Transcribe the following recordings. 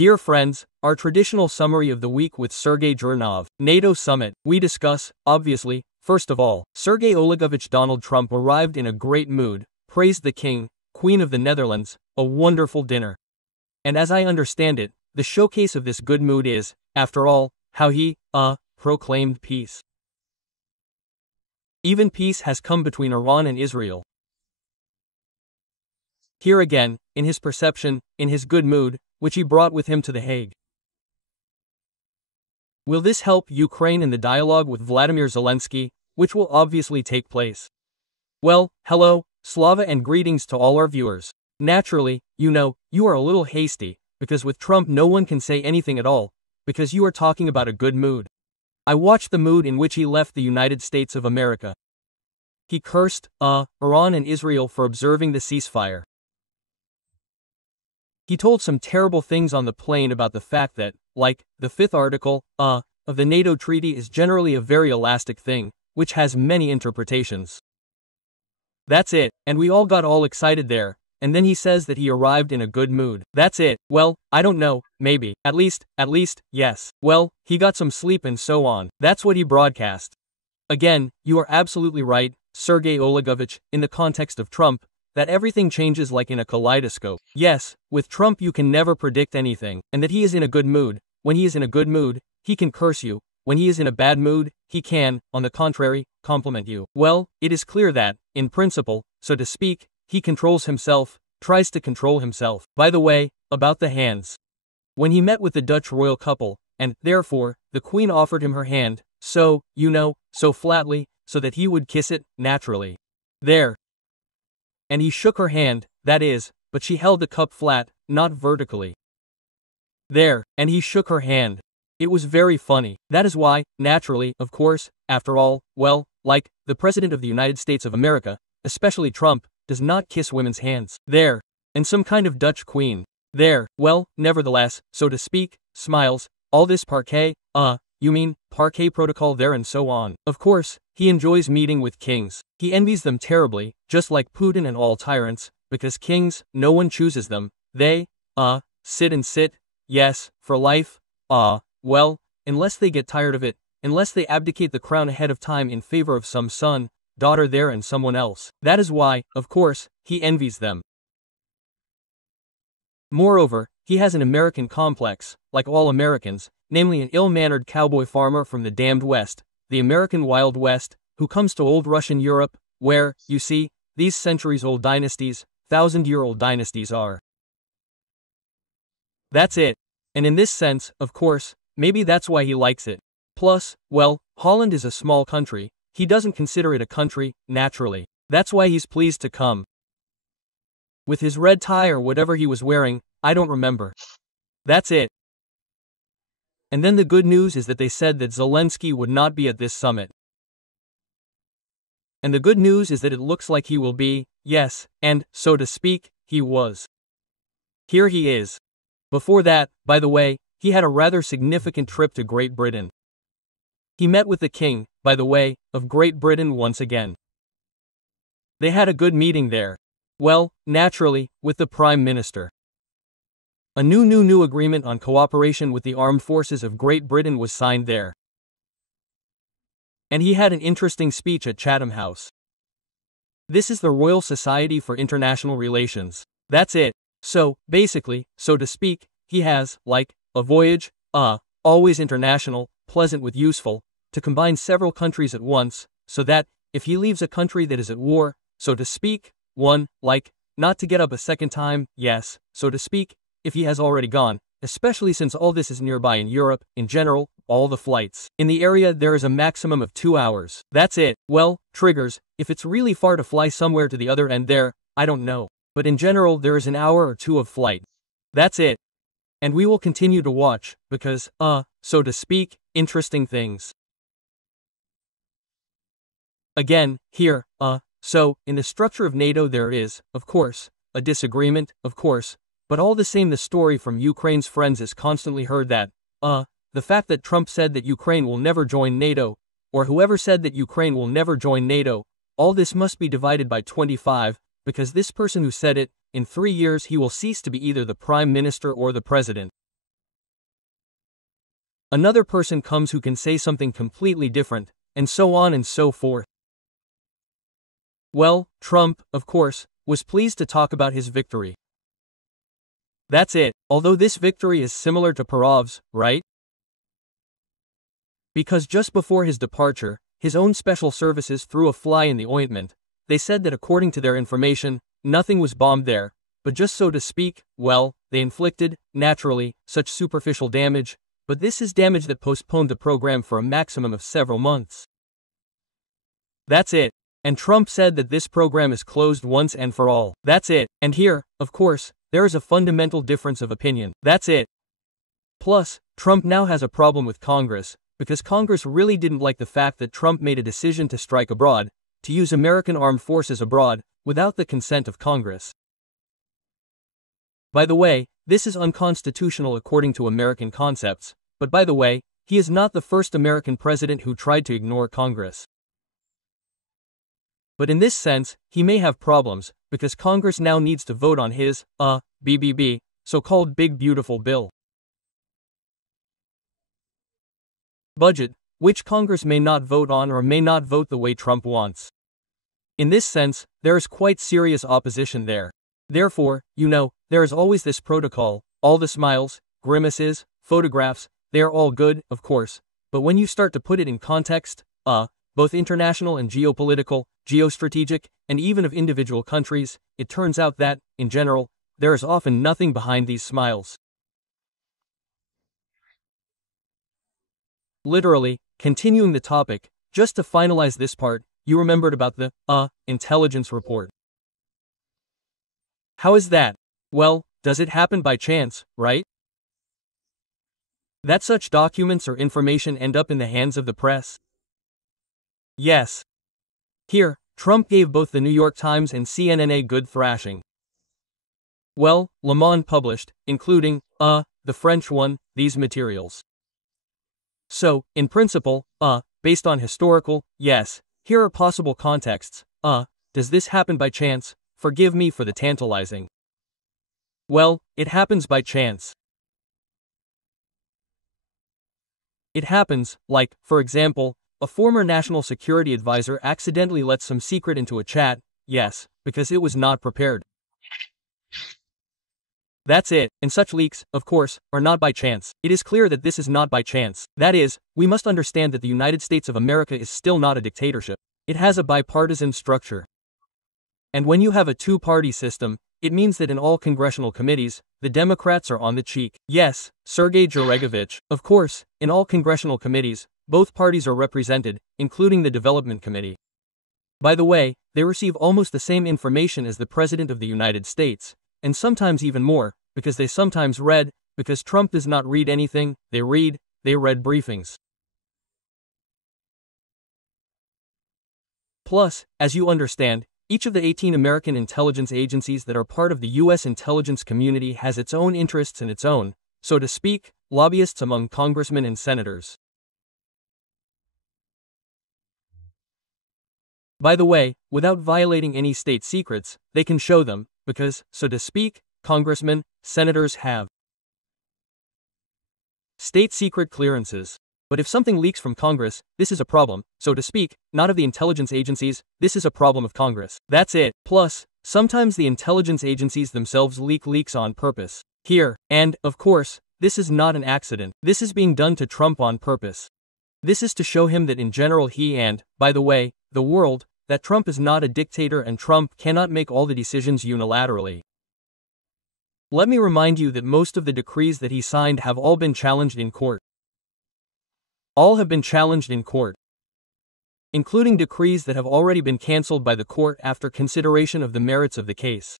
Dear friends, our traditional summary of the week with Sergey Zhirnov. NATO summit. We discuss, obviously, first of all, Sergey Olegovich Donald Trump arrived in a great mood, praised the King, Queen of the Netherlands, a wonderful dinner. And as I understand it, the showcase of this good mood is, after all, how he, proclaimed peace. Even peace has come between Iran and Israel. Here again, in his perception, in his good mood, which he brought with him to The Hague. Will this help Ukraine in the dialogue with Vladimir Zelensky, which will obviously take place? Well, hello, Slava, and greetings to all our viewers. Naturally, you know, you are a little hasty, because with Trump no one can say anything at all, because you are talking about a good mood. I watched the mood in which he left the United States of America. He cursed, Iran and Israel for observing the ceasefire. He told some terrible things on the plane about the fact that, like, the 5th article, of the NATO treaty is generally a very elastic thing, which has many interpretations. That's it, and we all got all excited there, and then he says that he arrived in a good mood. That's it. Well, I don't know, maybe. At least, yes. Well, he got some sleep and so on. That's what he broadcast. Again, you are absolutely right, Sergey Olegovich, in the context of Trump, that everything changes like in a kaleidoscope. Yes, with Trump you can never predict anything, and that he is in a good mood. When he is in a good mood, he can curse you. When he is in a bad mood, he can, on the contrary, compliment you. Well, it is clear that, in principle, so to speak, he controls himself, tries to control himself. By the way, about the hands. When he met with the Dutch royal couple, and, therefore, the Queen offered him her hand, so, you know, so flatly, so that he would kiss it, naturally. There. And he shook her hand, that is, but she held the cup flat, not vertically. There, and he shook her hand. It was very funny. That is why, naturally, of course, after all, well, like, the President of the United States of America, especially Trump, does not kiss women's hands. There. And some kind of Dutch queen. There, well, nevertheless, so to speak, smiles, all this parquet, you mean, parquet protocol there and so on. Of course, he enjoys meeting with kings. He envies them terribly, just like Putin and all tyrants, because kings, no one chooses them. They, sit and sit, yes, for life, well, unless they get tired of it, unless they abdicate the crown ahead of time in favor of some son, daughter there and someone else. That is why, of course, he envies them. Moreover, he has an American complex, like all Americans, namely an ill-mannered cowboy farmer from the damned West, the American Wild West, who comes to old Russian Europe, where, you see, these centuries-old dynasties, thousand-year-old dynasties are. That's it. And in this sense, of course, maybe that's why he likes it. Plus, well, Holland is a small country, he doesn't consider it a country, naturally. That's why he's pleased to come. With his red tie or whatever he was wearing, I don't remember. That's it. And then the good news is that they said that Zelensky would not be at this summit. And the good news is that it looks like he will be, yes, and, so to speak, he was. Here he is. Before that, by the way, he had a rather significant trip to Great Britain. He met with the King, by the way, of Great Britain once again. They had a good meeting there. Well, naturally, with the Prime Minister. A new agreement on cooperation with the armed forces of Great Britain was signed there. And he had an interesting speech at Chatham House. This is the Royal Society for International Relations. That's it. So, basically, so to speak, he has, like, a voyage, always international, pleasant with useful, to combine several countries at once, so that, if he leaves a country that is at war, so to speak, one, like, not to get up a second time, yes, so to speak, if he has already gone, especially since all this is nearby in Europe, in general, all the flights. In the area there is a maximum of 2 hours. That's it. Well, triggers, if it's really far to fly somewhere to the other end there, I don't know. But in general there is an hour or two of flight. That's it. And we will continue to watch, because, so to speak, interesting things. Again, here, so, in the structure of NATO there is, of course, a disagreement, of course, but all the same the story from Ukraine's friends is constantly heard that, the fact that Trump said that Ukraine will never join NATO, or whoever said that Ukraine will never join NATO, all this must be divided by 25, because this person who said it, in 3 years he will cease to be either the Prime Minister or the President. another person comes who can say something completely different, and so on and so forth. Well, Trump, of course, was pleased to talk about his victory. That's it, although this victory is similar to Perov's, right? Because just before his departure, his own special services threw a fly in the ointment. They said that according to their information, nothing was bombed there, but just so to speak, well, they inflicted, naturally, such superficial damage, but this is damage that postponed the program for a maximum of several months. That's it. And Trump said that this program is closed once and for all. That's it. And here, of course, there is a fundamental difference of opinion. That's it. Plus, Trump now has a problem with Congress, because Congress really didn't like the fact that Trump made a decision to strike abroad, to use American armed forces abroad, without the consent of Congress. By the way, this is unconstitutional according to American concepts, but by the way, he is not the first American president who tried to ignore Congress. But in this sense, he may have problems, because Congress now needs to vote on his, BBB, so-called Big Beautiful Bill. Budget, which Congress may not vote on or may not vote the way Trump wants. In this sense, there is quite serious opposition there. Therefore, there is always this protocol, all the smiles, grimaces, photographs, they are all good, of course, but when you start to put it in context, both international and geopolitical, geostrategic, and even of individual countries, it turns out that, in general, there is often nothing behind these smiles. Literally, continuing the topic, just to finalize this part, you remembered about the, intelligence report. How is that? Well, does it happen by chance, right? That such documents or information end up in the hands of the press? Yes. Here, Trump gave both the New York Times and CNN a good thrashing. Well, Le Monde published, including, the French one, these materials. So, in principle, based on historical, yes, here are possible contexts. Does this happen by chance? Forgive me for the tantalizing. Well, it happens by chance. It happens, like, for example, a former national security advisor accidentally let some secret into a chat, yes, because it was not prepared. That's it, and such leaks, of course, are not by chance. It is clear that this is not by chance. That is, we must understand that the United States of America is still not a dictatorship. It has a bipartisan structure. And when you have a two-party system, it means that in all congressional committees, the Democrats are on the cheek. Yes, Sergey Zhirnov. Of course, in all congressional committees, both parties are represented, including the Development Committee. By the way, they receive almost the same information as the President of the United States, and sometimes even more, because they sometimes read, because Trump does not read anything, they read briefings. Plus, as you understand, each of the 18 American intelligence agencies that are part of the U.S. intelligence community has its own interests and its own, so to speak, lobbyists among congressmen and senators. By the way, without violating any state secrets, they can show them, because, so to speak, congressmen, senators have state secret clearances. But if something leaks from Congress, this is a problem, so to speak, not of the intelligence agencies, this is a problem of Congress. That's it. Plus, sometimes the intelligence agencies themselves leak leaks on purpose. Here, and, of course, this is not an accident. This is being done to Trump on purpose. This is to show him that in general he and, by the way, the world, that Trump is not a dictator and Trump cannot make all the decisions unilaterally. Let me remind you that most of the decrees that he signed have all been challenged in court. All have been challenged in court, including decrees that have already been cancelled by the court after consideration of the merits of the case.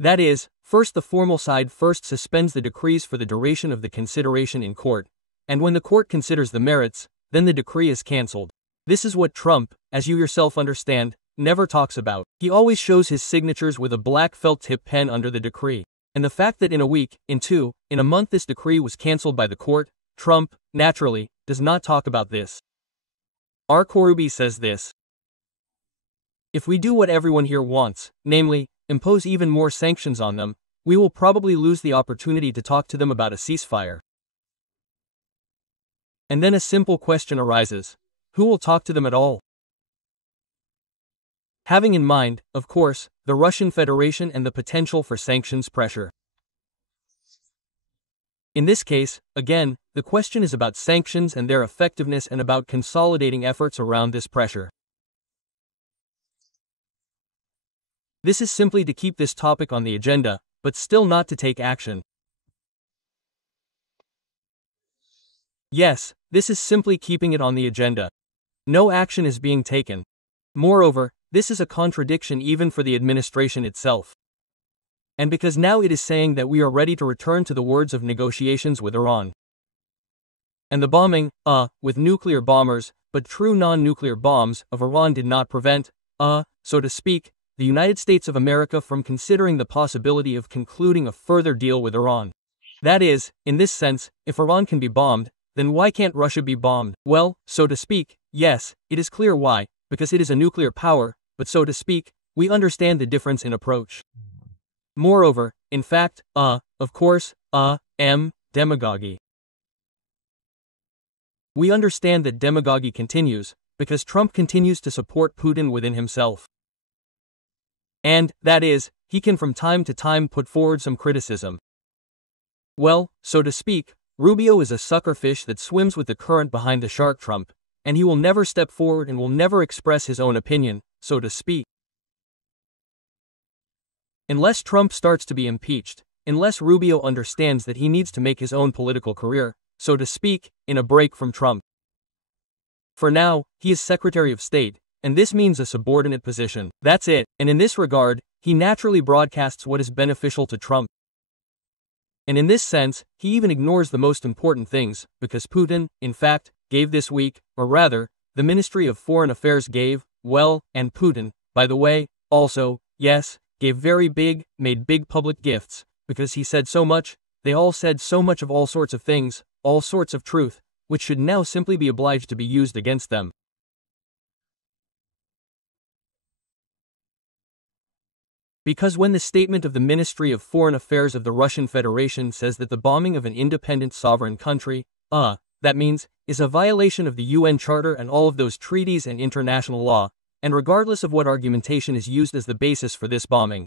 That is, first the formal side first suspends the decrees for the duration of the consideration in court, and when the court considers the merits, then the decree is cancelled. This is what Trump, as you yourself understand, never talks about. He always shows his signatures with a black felt-tip pen under the decree. And the fact that in a week, in a month this decree was cancelled by the court, Trump, naturally, does not talk about this. R. Koruby says this: if we do what everyone here wants, namely, impose even more sanctions on them, we will probably lose the opportunity to talk to them about a ceasefire. And then a simple question arises. Who will talk to them at all? Having in mind, of course, the Russian Federation and the potential for sanctions pressure. In this case, again, the question is about sanctions and their effectiveness and about consolidating efforts around this pressure. This is simply to keep this topic on the agenda, but still not to take action. Yes, this is simply keeping it on the agenda. No action is being taken. Moreover, this is a contradiction even for the administration itself. And because now it is saying that we are ready to return to the words of negotiations with Iran. And the bombing, with nuclear bombers, but true non-nuclear bombs, of Iran did not prevent, so to speak, the United States of America from considering the possibility of concluding a further deal with Iran. That is, in this sense, if Iran can be bombed, then why can't Russia be bombed? Well, so to speak, yes, it is clear why, because it is a nuclear power, but so to speak, we understand the difference in approach. Moreover, in fact, of course, demagogy. We understand that demagogy continues, because Trump continues to support Putin within himself. And, that is, he can from time to time put forward some criticism. Well, so to speak, Rubio is a suckerfish that swims with the current behind the shark Trump, and he will never step forward and will never express his own opinion, so to speak. Unless Trump starts to be impeached, unless Rubio understands that he needs to make his own political career, so to speak, in a break from Trump. For now, he is Secretary of State, and this means a subordinate position. That's it, and in this regard, he naturally broadcasts what is beneficial to Trump. And in this sense, he even ignores the most important things, because Putin, in fact, gave this week, or rather, the Ministry of Foreign Affairs gave, well, and Putin, by the way, also, yes, gave made big public gifts, because he said so much, they all said so much of all sorts of things, all sorts of truth, which should now simply be obliged to be used against them. Because when the statement of the Ministry of Foreign Affairs of the Russian Federation says that the bombing of an independent sovereign country, that means, is a violation of the UN Charter and all of those treaties and international law, and regardless of what argumentation is used as the basis for this bombing.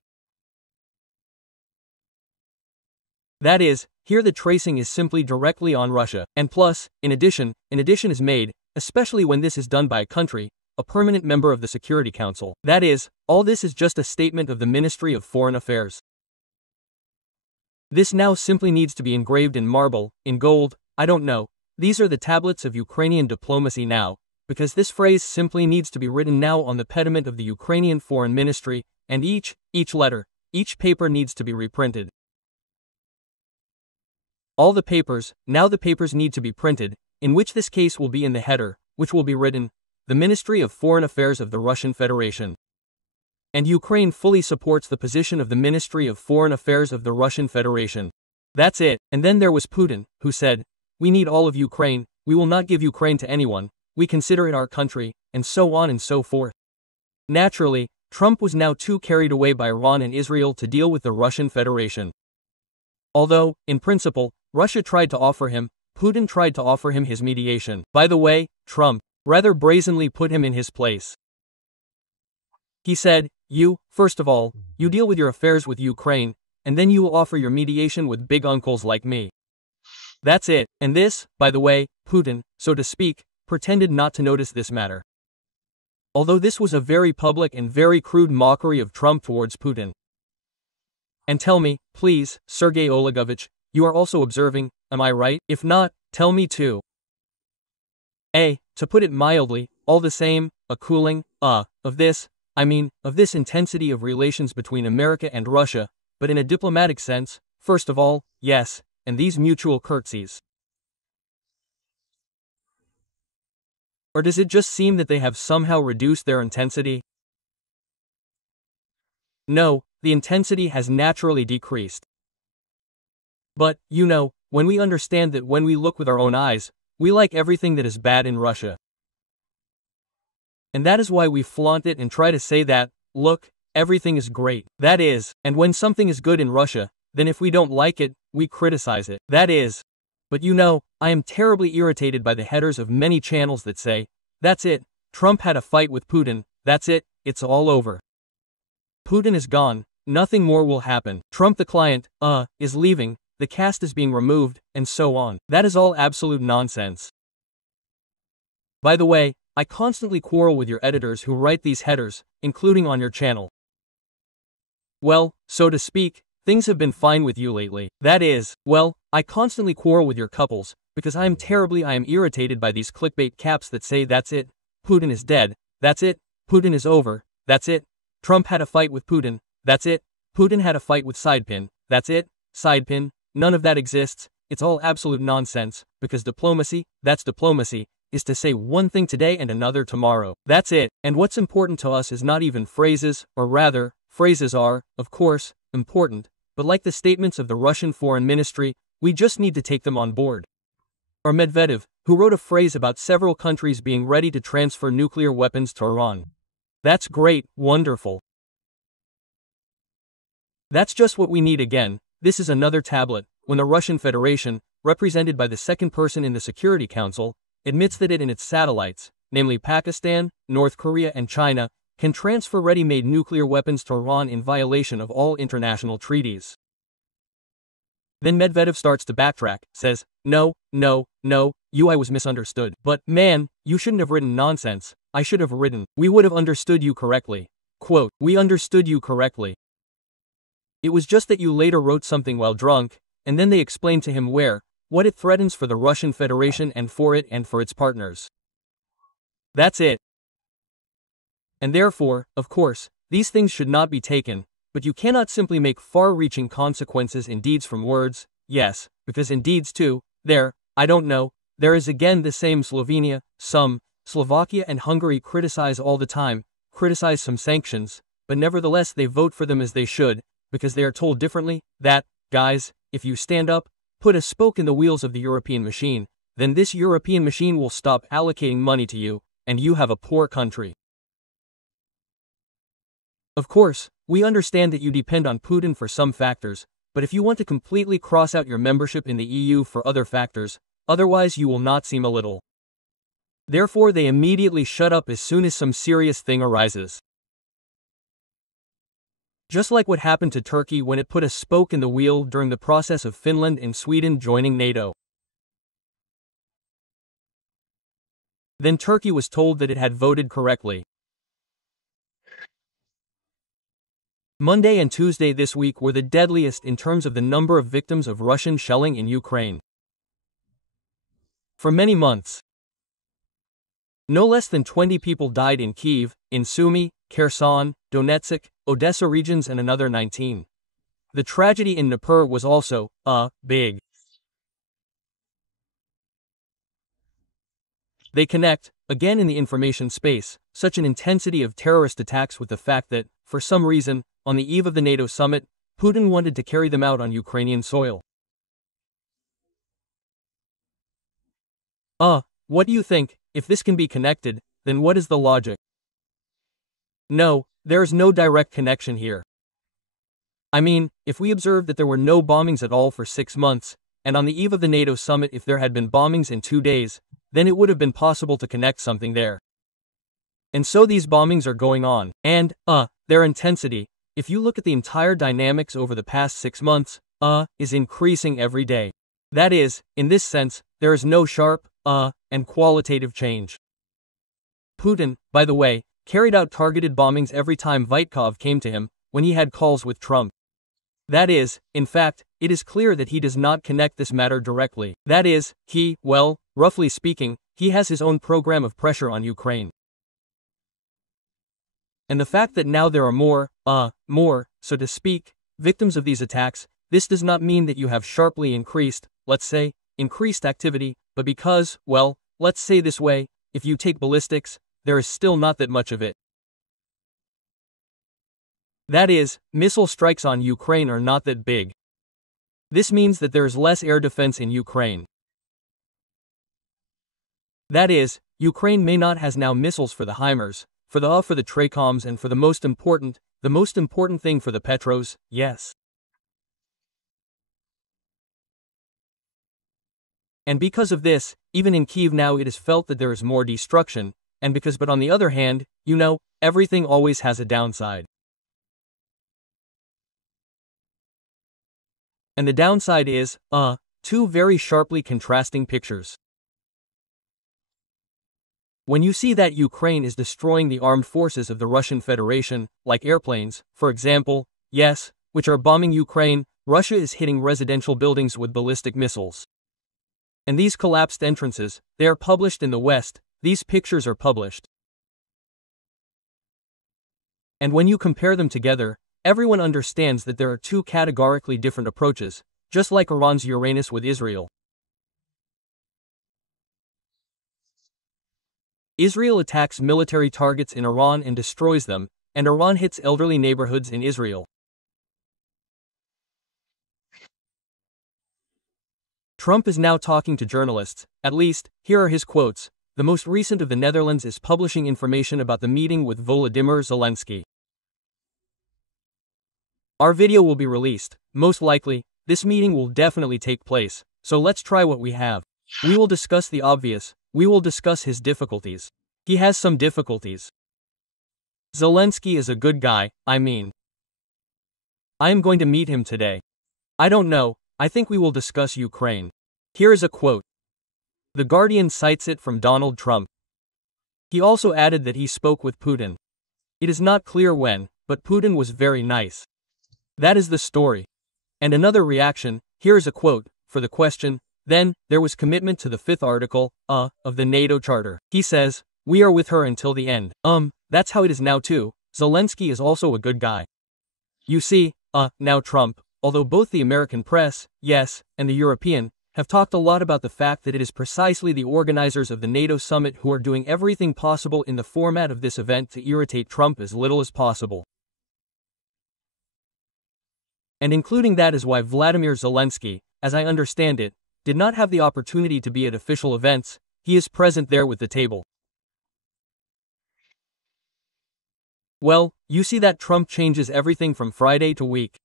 That is, here the tracing is simply directly on Russia, and plus, in addition is made, especially when this is done by a country, a permanent member of the Security Council. That is, all this is just a statement of the Ministry of Foreign Affairs. This now simply needs to be engraved in marble, in gold, I don't know. These are the tablets of Ukrainian diplomacy now, because this phrase simply needs to be written now on the pediment of the Ukrainian Foreign Ministry, and each letter, each paper needs to be reprinted. All the papers, now the papers need to be printed, in which this case will be in the header, which will be written, the Ministry of Foreign Affairs of the Russian Federation. And Ukraine fully supports the position of the Ministry of Foreign Affairs of the Russian Federation. That's it, and then there was Putin, who said, we need all of Ukraine, we will not give Ukraine to anyone, we consider it our country, and so on and so forth. Naturally, Trump was now too carried away by Iran and Israel to deal with the Russian Federation. Although, in principle, Russia tried to offer him, Putin tried to offer him his mediation. By the way, Trump rather brazenly put him in his place. He said, first of all, you deal with your affairs with Ukraine, and then you will offer your mediation with big uncles like me. That's it, and this, by the way, Putin, so to speak, pretended not to notice this matter. Although this was a very public and very crude mockery of Trump towards Putin. And tell me, please, Sergey Olegovich, you are also observing, am I right? If not, tell me too. To put it mildly, all the same, a cooling, of this intensity of relations between America and Russia, but in a diplomatic sense, first of all, yes, and these mutual curtsies. Or does it just seem that they have somehow reduced their intensity? No, the intensity has naturally decreased. But, when we understand that when we look with our own eyes, we like everything that is bad in Russia. And that is why we flaunt it and try to say that, look, everything is great. That is, and when something is good in Russia, then if we don't like it, we criticize it. That is, But you know, I am terribly irritated by the headers of many channels that say, "That's it, Trump had a fight with Putin, that's it, it's all over. Putin is gone, nothing more will happen. Trump the client, is leaving, the cast is being removed, and so on." That is all absolute nonsense. By the way, I constantly quarrel with your editors who write these headers, including on your channel. Well, so to speak, things have been fine with you lately. That is, well, I constantly quarrel with your couples, because I am irritated by these clickbait caps that say that's it, Putin is dead, that's it, Putin is over, that's it, Trump had a fight with Putin, that's it, Putin had a fight with Sidepin, that's it, Sidepin, none of that exists, it's all absolute nonsense, because diplomacy, that's diplomacy, is to say one thing today and another tomorrow. That's it, and what's important to us is not even phrases, or rather, phrases are, of course, important, but like the statements of the Russian Foreign Ministry, we just need to take them on board. Or Medvedev, who wrote a phrase about several countries being ready to transfer nuclear weapons to Iran. That's great, wonderful. That's just what we need again. This is another tablet, when the Russian Federation, represented by the second person in the Security Council, admits that it and its satellites, namely Pakistan, North Korea and China, can transfer ready-made nuclear weapons to Iran in violation of all international treaties. Then Medvedev starts to backtrack, says, no, I was misunderstood. But, man, you shouldn't have written nonsense, I should have written, we would have understood you correctly. Quote, we understood you correctly. It was just that you later wrote something while drunk, and then they explained to him what it threatens for the Russian Federation and for its partners. That's it. And therefore, of course, these things should not be taken, but you cannot simply make far-reaching consequences in deeds from words, yes, because in deeds too, there is again the same Slovenia, Slovakia and Hungary criticize all the time, criticize some sanctions, but nevertheless they vote for them as they should, because they are told differently, that, guys, if you stand up, put a spoke in the wheels of the European machine, then this European machine will stop allocating money to you, and you have a poor country. Of course, we understand that you depend on Putin for some factors, but if you want to completely cross out your membership in the EU for other factors, otherwise you will not seem a little. Therefore they immediately shut up as soon as some serious thing arises. Just like what happened to Turkey when it put a spoke in the wheel during the process of Finland and Sweden joining NATO. Then Turkey was told that it had voted correctly. Monday and Tuesday this week were the deadliest in terms of the number of victims of Russian shelling in Ukraine. For many months, no less than 20 people died in Kyiv, in Sumy, Kherson, Donetsk, Odessa regions and another 19. The tragedy in Dnipro was also, big. They connect, again in the information space, such an intensity of terrorist attacks with the fact that, for some reason, on the eve of the NATO summit, Putin wanted to carry them out on Ukrainian soil. What do you think? If this can be connected, then what is the logic? No, there is no direct connection here. I mean, if we observed that there were no bombings at all for 6 months, and on the eve of the NATO summit if there had been bombings in 2 days, then it would have been possible to connect something there. And so these bombings are going on, and, their intensity, if you look at the entire dynamics over the past 6 months, is increasing every day. That is, in this sense, there is no sharp, and qualitative change. Putin, by the way, carried out targeted bombings every time Vitkov came to him, when he had calls with Trump. That is, in fact, it is clear that he does not connect this matter directly. That is, roughly speaking, he has his own program of pressure on Ukraine. And the fact that now there are more, so to speak, victims of these attacks, this does not mean that you have sharply increased, let's say, increased activity, but because, let's say this way, if you take ballistics, there is still not that much of it. That is, missile strikes on Ukraine are not that big. This means that there is less air defense in Ukraine. That is, Ukraine may not has now missiles for the HIMARS, for the TRACOMs and for the most important thing for the Petros, yes. And because of this, even in Kyiv now it is felt that there is more destruction, and because but on the other hand, you know, everything always has a downside. And the downside is, two very sharply contrasting pictures. When you see that Ukraine is destroying the armed forces of the Russian Federation, like airplanes, for example, yes, which are bombing Ukraine, Russia is hitting residential buildings with ballistic missiles. And these collapsed entrances, they are published in the West, these pictures are published. And when you compare them together, everyone understands that there are two categorically different approaches, just like Iran's Uranus with Israel. Israel attacks military targets in Iran and destroys them, and Iran hits elderly neighborhoods in Israel. Trump is now talking to journalists, at least, here are his quotes. The most recent of the Netherlands is publishing information about the meeting with Volodymyr Zelensky. Our video will be released, most likely, this meeting will definitely take place, so let's try what we have. We will discuss the obvious, we will discuss his difficulties. He has some difficulties. Zelensky is a good guy, I am going to meet him today. I don't know, I think we will discuss Ukraine. Here is a quote. The Guardian cites it from Donald Trump. He also added that he spoke with Putin. It is not clear when, but Putin was very nice. That is the story. And another reaction, here is a quote, for the question, then, there was commitment to the 5th article, of the NATO Charter. He says, we are with her until the end. That's how it is now too. Zelensky is also a good guy. You see, now Trump, although both the American press, yes, and the European, have talked a lot about the fact that it is precisely the organizers of the NATO summit who are doing everything possible in the format of this event to irritate Trump as little as possible. And including that is why Vladimir Zelensky, as I understand it, did not have the opportunity to be at official events. He is present there with the table. Well, you see that Trump changes everything from Friday to week.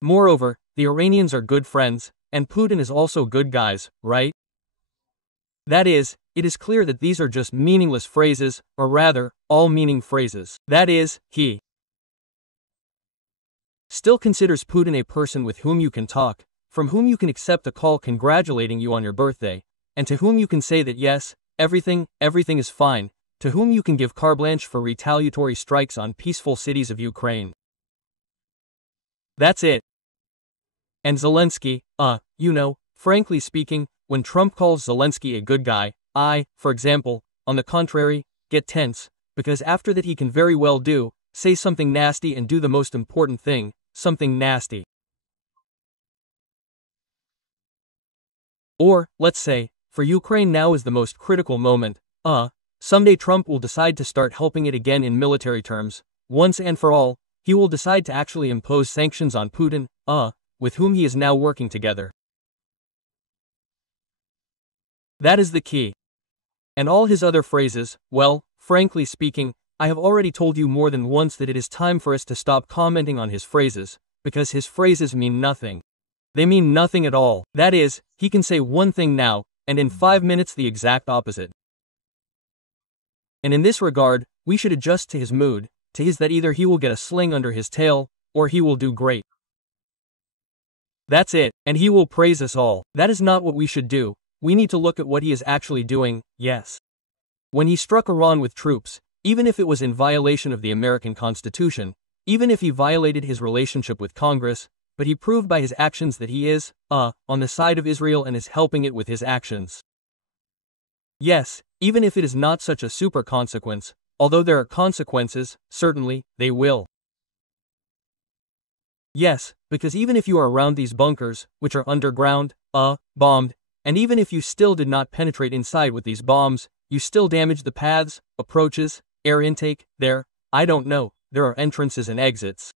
Moreover, the Iranians are good friends, and Putin is also good guys, right? That is, it is clear that these are just meaningless phrases, or rather, all-meaning phrases. That is, he still considers Putin a person with whom you can talk, from whom you can accept a call congratulating you on your birthday, and to whom you can say that yes, everything is fine, to whom you can give carte blanche for retaliatory strikes on peaceful cities of Ukraine. That's it. And Zelensky, frankly speaking, when Trump calls Zelensky a good guy, I, for example, on the contrary, get tense, because after that he can very well say something nasty and do the most important thing, something nasty. Or, let's say, for Ukraine now is the most critical moment, someday Trump will decide to start helping it again in military terms, once and for all, he will decide to actually impose sanctions on Putin, with whom he is now working together. That is the key. And all his other phrases, well, frankly speaking, I have already told you more than once that it is time for us to stop commenting on his phrases, because his phrases mean nothing. They mean nothing at all. That is, he can say one thing now, and in 5 minutes the exact opposite. And in this regard, we should adjust to his mood, to his that either he will get a sling under his tail, or he will do great. That's it, and he will praise us all. That is not what we should do. We need to look at what he is actually doing, yes. When he struck Iran with troops, even if it was in violation of the American Constitution, even if he violated his relationship with Congress, but he proved by his actions that he is, on the side of Israel and is helping it with his actions. Yes, even if it is not such a super consequence, although there are consequences, certainly, they will. Yes, because even if you are around these bunkers, which are underground, bombed, and even if you still did not penetrate inside with these bombs, you still damage the paths, approaches, air intake, there are entrances and exits.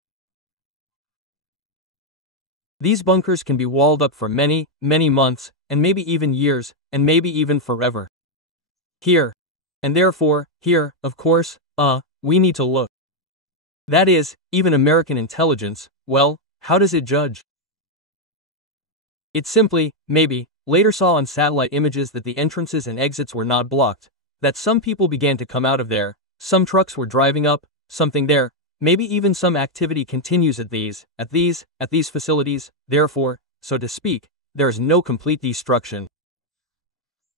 These bunkers can be walled up for many, many months, and maybe even years, and maybe even forever. Here. And therefore, here, of course, we need to look. That is, even American intelligence, well, how does it judge? It simply, maybe, later saw on satellite images that the entrances and exits were not blocked, that some people began to come out of there, some trucks were driving up, something there, maybe even some activity continues at these facilities, therefore, so to speak, there is no complete destruction.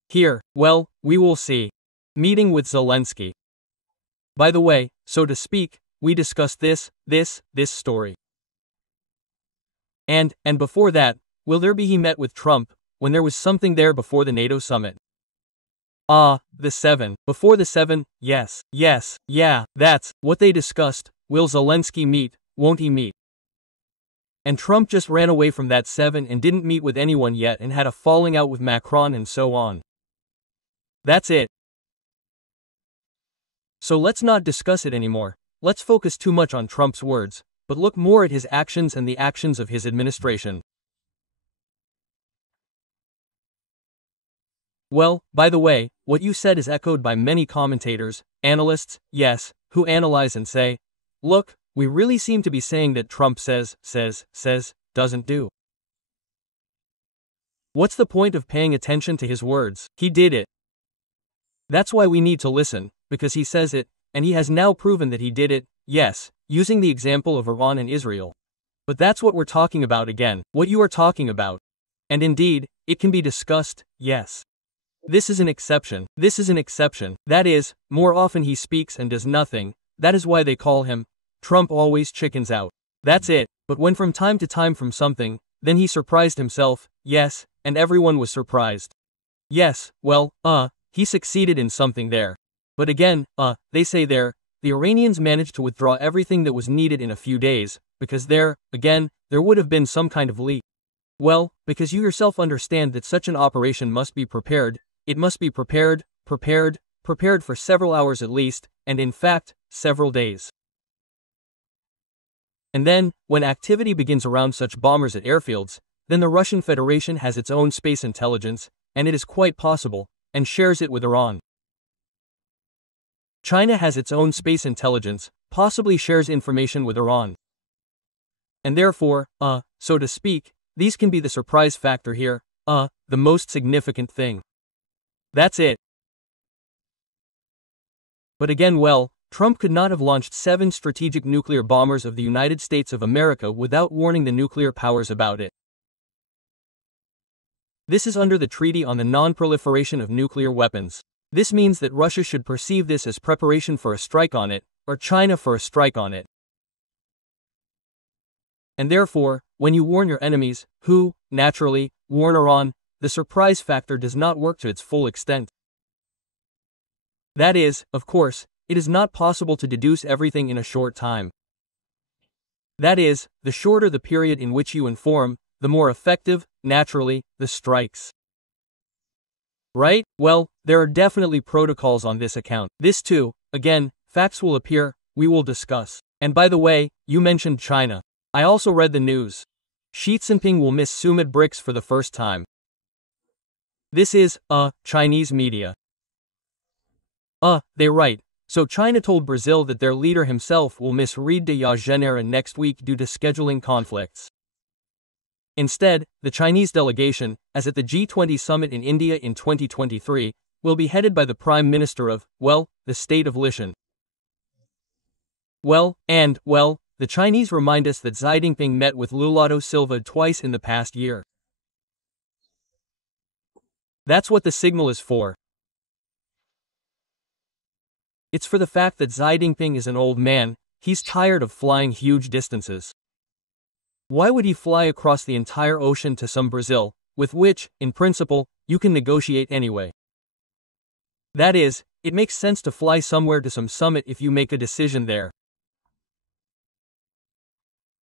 Here, well, we will see. Meeting with Zelensky. By the way, so to speak, we discussed this story. And before that, will there be he met with Trump, when there was something there before the NATO summit? The 7. Before the 7, yes, yeah, that's what they discussed. Will Zelensky meet, won't he meet? And Trump just ran away from that 7 and didn't meet with anyone yet and had a falling out with Macron and so on. That's it. So let's not discuss it anymore. Let's focus too much on Trump's words, but look more at his actions and the actions of his administration. Well, by the way, what you said is echoed by many commentators, analysts, yes, who analyze and say, look, we really seem to be saying that Trump says, doesn't do. What's the point of paying attention to his words? He did it. That's why we need to listen, because he says it, and he has now proven that he did it, yes, using the example of Iran and Israel. But that's what we're talking about again, what you are talking about. And indeed, it can be discussed, yes. This is an exception. That is, more often he speaks and does nothing. That is why they call him, Trump always chickens out. That's it. But when from time to time from something, then he surprised himself, yes, and everyone was surprised. Yes, well, he succeeded in something there. But again, they say there, the Iranians managed to withdraw everything that was needed in a few days, because there, again, there would have been some kind of leak. Well, because you yourself understand that such an operation must be prepared, it must be prepared for several hours at least, and in fact, several days. And then, when activity begins around such bombers at airfields, then the Russian Federation has its own space intelligence, and it is quite possible, and shares it with Iran. China has its own space intelligence, possibly shares information with Iran. And therefore, so to speak, these can be the surprise factor here, the most significant thing. That's it. But again, well, Trump could not have launched 7 strategic nuclear bombers of the United States of America without warning the nuclear powers about it. This is under the Treaty on the Non-Proliferation of Nuclear Weapons. This means that Russia should perceive this as preparation for a strike on it, or China for a strike on it. And therefore, when you warn your enemies, who, naturally, warn Iran, the surprise factor does not work to its full extent. That is, of course, it is not possible to deduce everything in a short time. That is, the shorter the period in which you inform, the more effective, naturally, the strikes. Right? Well, there are definitely protocols on this account. This too, again, facts will appear, we will discuss. And by the way, you mentioned China. I also read the news. Xi Jinping will miss Summit BRICS for the first time. This is, Chinese media. They write, so China told Brazil that their leader himself will miss Rio de Janeiro next week due to scheduling conflicts. Instead, the Chinese delegation, as at the G20 summit in India in 2023, will be headed by the Prime Minister of, well, the state of Lishan. Well, the Chinese remind us that Xi Jinping met with Lula da Silva twice in the past year. That's what the signal is for. It's for the fact that Xi Jinping is an old man, he's tired of flying huge distances. Why would he fly across the entire ocean to some Brazil, with which, in principle, you can negotiate anyway? That is, it makes sense to fly somewhere to some summit if you make a decision there.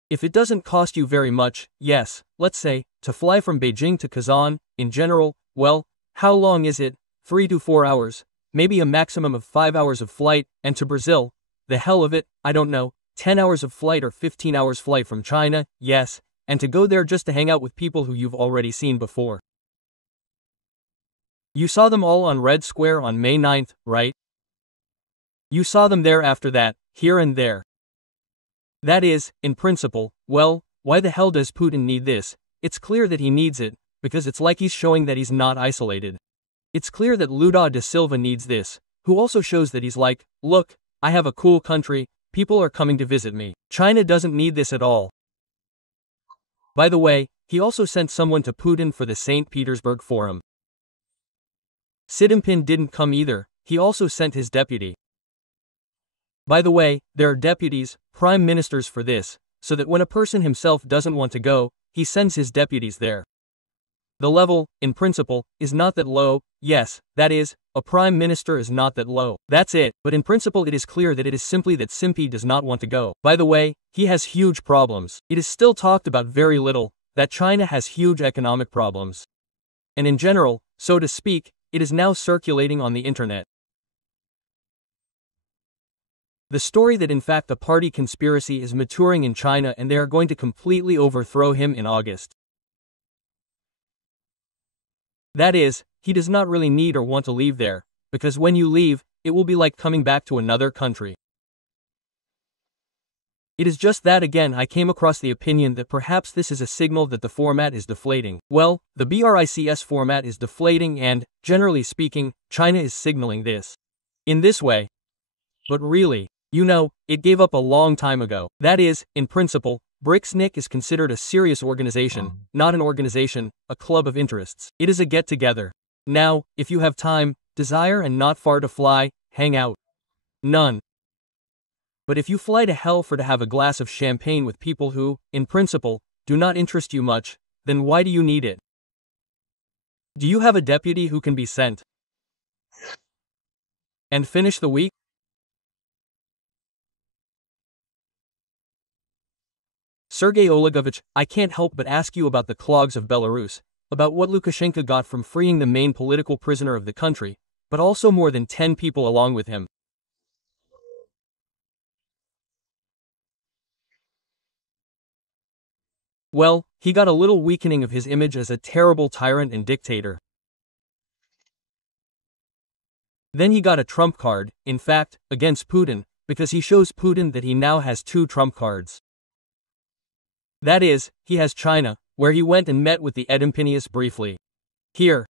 If it doesn't cost you very much, yes, let's say, to fly from Beijing to Kazan, in general, well, how long is it? 3 to 4 hours, maybe a maximum of 5 hours of flight, and to Brazil, the hell of it, I don't know, 10 hours of flight or 15 hours flight from China, yes, and to go there just to hang out with people who you've already seen before. You saw them all on Red Square on May 9th, right? You saw them there after that, here and there. That is, in principle, well, why the hell does Putin need this? It's clear that he needs it, because it's like he's showing that he's not isolated. It's clear that Lula da Silva needs this, who also shows that he's like, look, I have a cool country, people are coming to visit me. China doesn't need this at all. By the way, he also sent someone to Putin for the St. Petersburg Forum. Xi Jinping didn't come either, he also sent his deputy. By the way, there are deputies, prime ministers for this, so that when a person himself doesn't want to go, he sends his deputies there. The level, in principle, is not that low, yes, that is, a prime minister is not that low. That's it, but in principle it is clear that it is simply that Simpy does not want to go. By the way, he has huge problems. It is still talked about very little, that China has huge economic problems. And in general, so to speak, it is now circulating on the internet. The story that in fact a party conspiracy is maturing in China and they are going to completely overthrow him in August. That is, he does not really need or want to leave there, because when you leave, it will be like coming back to another country. It is just that again I came across the opinion that perhaps this is a signal that the format is deflating. Well, the BRICS format is deflating and, generally speaking, China is signaling this. In this way. But really, you know, it gave up a long time ago. That is, in principle, BRICS is considered a serious organization, not an organization, a club of interests. It is a get-together. Now, if you have time, desire and not far to fly, hang out. None. But if you fly to hell for to have a glass of champagne with people who, in principle, do not interest you much, then why do you need it? Do you have a deputy who can be sent? And finish the week? Sergey Olegovich, I can't help but ask you about the clogs of Belarus, about what Lukashenko got from freeing the main political prisoner of the country, but also more than 10 people along with him. Well, he got a little weakening of his image as a terrible tyrant and dictator. Then he got a trump card, in fact, against Putin, because he shows Putin that he now has 2 trump cards. That is, he has China, where he went and met with the Edimpinius briefly. Here.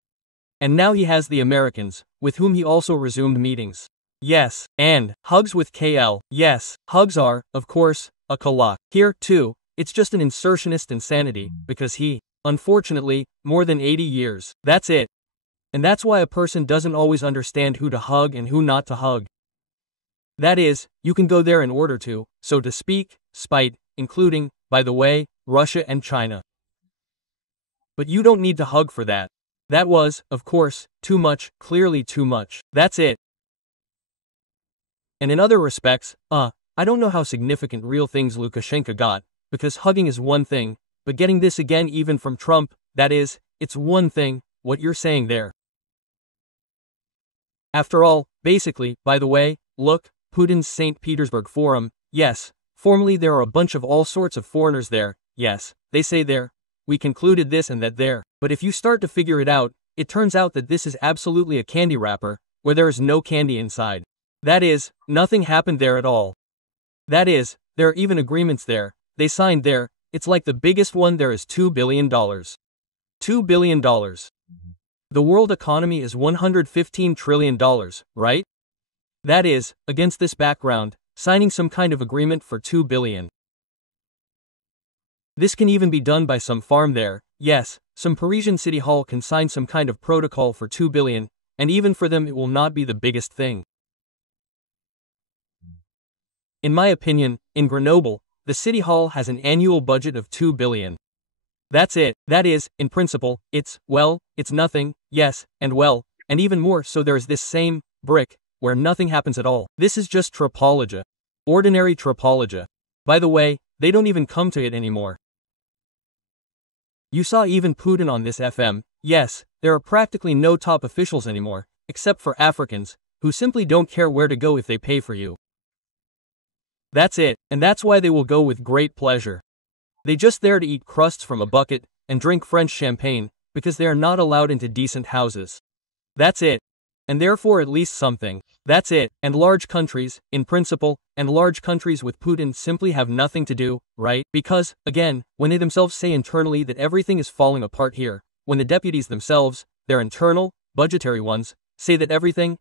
And now he has the Americans, with whom he also resumed meetings. Yes, and hugs with KL. Yes, hugs are, of course, a kalak. Here, too, it's just an insertionist insanity, because he, unfortunately, more than 80 years. That's it. And that's why a person doesn't always understand who to hug and who not to hug. That is, you can go there in order to, so to speak, spite, including, by the way, Russia and China. But you don't need to hug for that. That was, of course, too much, clearly too much. That's it. And in other respects, I don't know how significant real things Lukashenko got, because hugging is one thing, but getting this again even from Trump, that is, it's one thing, what you're saying there. After all, basically, by the way, look, Putin's St. Petersburg Forum, yes, formally there are a bunch of all sorts of foreigners there, yes, they say there, we concluded this and that there, but if you start to figure it out, it turns out that this is absolutely a candy wrapper, where there is no candy inside. That is, nothing happened there at all. That is, there are even agreements there, they signed there, it's like the biggest one there is $2 billion. $2 billion. The world economy is $115 trillion, right? That is, against this background, signing some kind of agreement for $2 billion. This can even be done by some farm there, yes, some Parisian city hall can sign some kind of protocol for $2 billion, and even for them it will not be the biggest thing. In my opinion, in Grenoble, the city hall has an annual budget of $2 billion. That's it. That is, in principle, it's nothing, yes, and even more so there is this same brick, where nothing happens at all. This is just tropology. Ordinary tropology. By the way, they don't even come to it anymore. You saw even Putin on this FM, yes, there are practically no top officials anymore, except for Africans, who simply don't care where to go if they pay for you. That's it, and that's why they will go with great pleasure. They just there to eat crusts from a bucket, and drink French champagne, because they are not allowed into decent houses. That's it. And therefore at least something. That's it. And large countries, in principle, and large countries with Putin simply have nothing to do, right? Because, again, when they themselves say internally that everything is falling apart here, when the deputies themselves, their internal, budgetary ones, say that everything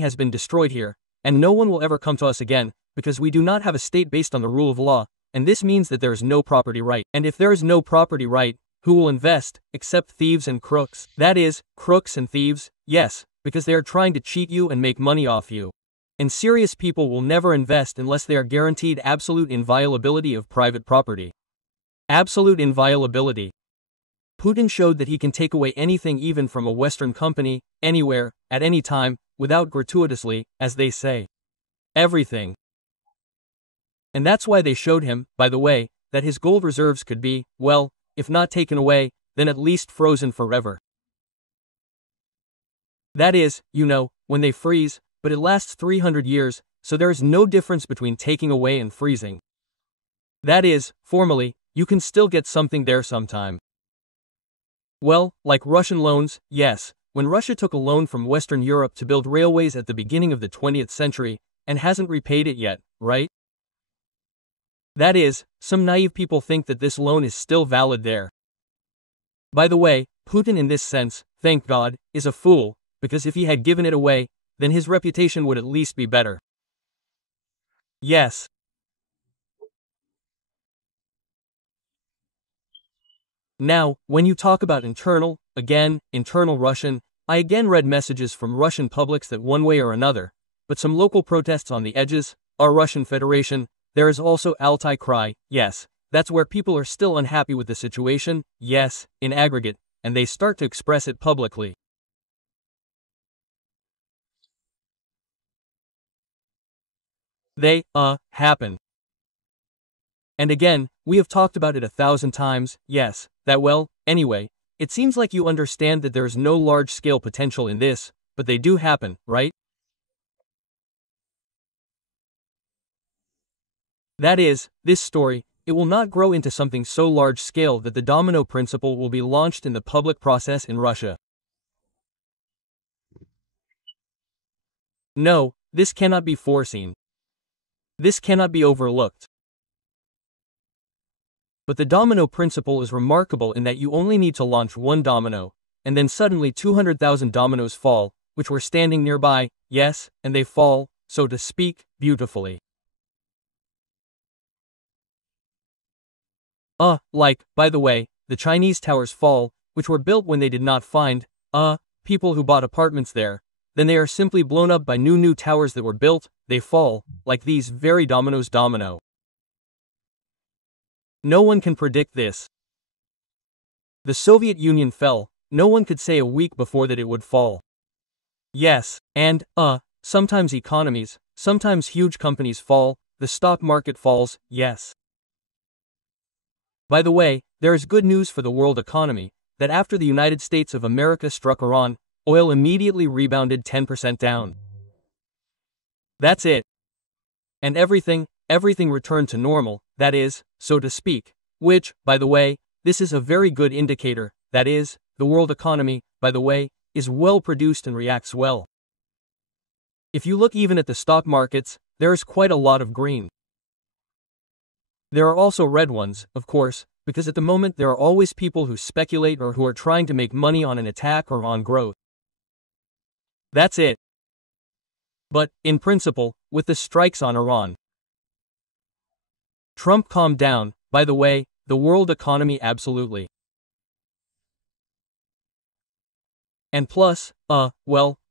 has been destroyed here, and no one will ever come to us again, because we do not have a state based on the rule of law, and this means that there is no property right. And if there is no property right, who will invest, except thieves and crooks? That is, crooks and thieves, yes, because they are trying to cheat you and make money off you. And serious people will never invest unless they are guaranteed absolute inviolability of private property. Absolute inviolability. Putin showed that he can take away anything even from a Western company, anywhere, at any time, without gratuitously, as they say. Everything. And that's why they showed him, by the way, that his gold reserves could be, well, if not taken away, then at least frozen forever. That is, when they freeze, but it lasts 300 years, so there is no difference between taking away and freezing. That is, formally, you can still get something there sometime. Well, like Russian loans, yes, when Russia took a loan from Western Europe to build railways at the beginning of the 20th century, and hasn't repaid it yet, right? That is, some naive people think that this loan is still valid there. By the way, Putin in this sense, thank God, is a fool, because if he had given it away, then his reputation would at least be better. Yes. Now, when you talk about internal Russian, I again read messages from Russian publics that one way or another, but some local protests on the edges, our Russian Federation, there is also Altai Krai, yes, that's where people are still unhappy with the situation, yes, in aggregate, and they start to express it publicly. They, happen. And again, we have talked about it 1,000 times, yes, anyway, it seems like you understand that there is no large-scale potential in this, but they do happen, right? That is, this story, it will not grow into something so large-scale that the domino principle will be launched in the public process in Russia. No, this cannot be foreseen. This cannot be overlooked. But the domino principle is remarkable in that you only need to launch one domino, and then suddenly 200,000 dominoes fall, which were standing nearby, yes, and they fall, so to speak, beautifully. By the way, the Chinese towers fall, which were built when they did not find, people who bought apartments there, then they are simply blown up by new towers that were built, they fall, like these very dominoes domino. No one can predict this. The Soviet Union fell, no one could say a week before that it would fall. Yes, and, sometimes economies, sometimes huge companies fall, the stock market falls, yes. By the way, there is good news for the world economy, that after the United States of America struck Iran, oil immediately rebounded 10% down. That's it. And everything returned to normal, that is, so to speak, which, by the way, this is a very good indicator, that is, the world economy, by the way, is well produced and reacts well. If you look even at the stock markets, there is quite a lot of green. There are also red ones, of course, because at the moment there are always people who speculate or who are trying to make money on an attack or on growth. That's it. But, in principle, with the strikes on Iran, Trump calmed down, by the way, the world economy absolutely. And plus,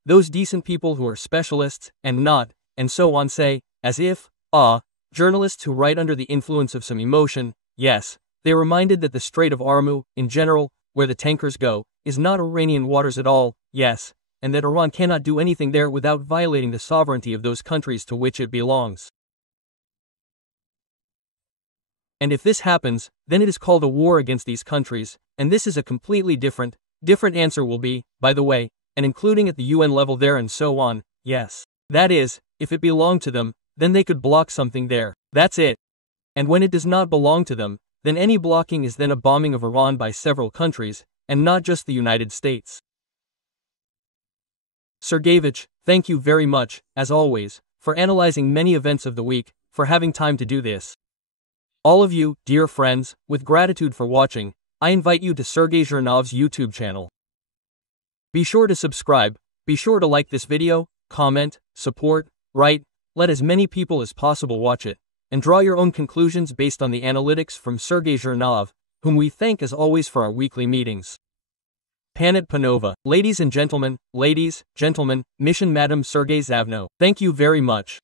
those decent people who are specialists, and not, and so on say, as if, journalists who write under the influence of some emotion, yes, they are reminded that the Strait of Hormuz, in general, where the tankers go, is not Iranian waters at all, yes, and that Iran cannot do anything there without violating the sovereignty of those countries to which it belongs. And if this happens, then it is called a war against these countries, and this is a completely different answer will be, by the way, and including at the UN level there and so on, yes. That is, if it belonged to them, then they could block something there, that's it. And when it does not belong to them, then any blocking is then a bombing of Iran by several countries, and not just the United States. Sergeyevich, thank you very much, as always, for analyzing many events of the week, for having time to do this. All of you, dear friends, with gratitude for watching, I invite you to Sergey Zhirnov's YouTube channel. Be sure to subscribe, be sure to like this video, comment, support, write, let as many people as possible watch it, and draw your own conclusions based on the analytics from Sergey Zhirnov, whom we thank as always for our weekly meetings. Panit Panova, ladies, gentlemen, Mission Madam Sergey Zhirnov. Thank you very much.